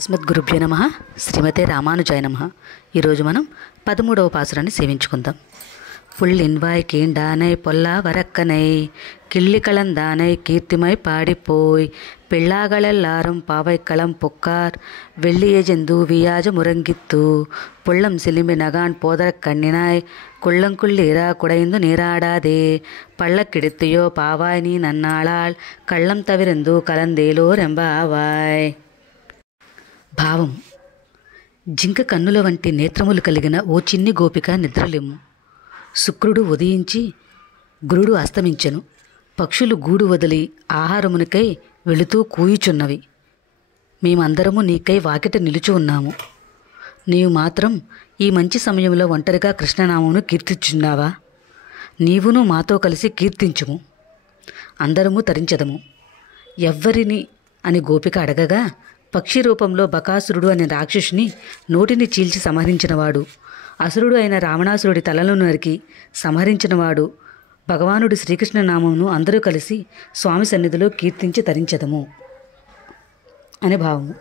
అస్మద్గురుభ్యో నమః. శ్రీమతే రామానుజాయ నమః. ఈరోజు మనం 13వ పాసురాన్ని సేవించుకుందాం. పుల్లిన్వాయ్ కీండానై పొల్లా వరక్కనై కిళ్ళి కళందానై కీర్తిమై పాడిపోయ్ பிள்ளாகளெல்லாரும் பாவைக்களம் பொக்கார் வெள்ளியஜெந்து வியாஜ முரங்கித்து புள்ளம் சிலிம்பி நகான் போதரக் கண்ணினாய் குள்ளங்குள்ளீரா குடைந்து நீராடாதே பள்ளக்கிடித்தையோ பாவாய் நீ నన్నాళాళ్ కళ్ళం తవిరందు కలందేలో రెంబావాయ్. భావం: జింక కన్నుల వంటి నేత్రములు కలిగిన ఓ చిన్ని గోపిక నిద్రలేము. శుక్రుడు ఉదయించి గురుడు అస్తమించెను. పక్షులు గూడు వదిలి ఆహారమునికై వెళుతూ కూయుచున్నవి. మేమందరము నీకై వాకిట నిలుచు ఉన్నాము. నీవు మాత్రం ఈ మంచి సమయంలో ఒంటరిగా కృష్ణనామమును కీర్తించున్నావా? నీవును మాతో కలిసి కీర్తించుము, అందరము తరించదము. ఎవ్వరిని అని గోపిక అడగగా, పక్షి రూపంలో బకాసురుడు అనే రాక్షసుని నోటిని చీల్చి సంహరించినవాడు, అసురుడు అయిన రావణాసురుడి తలను నరికి సంహరించినవాడు భగవానుడి శ్రీకృష్ణ నామమును అందరూ కలిసి స్వామి సన్నిధిలో కీర్తించి తరించదము అనే భావము.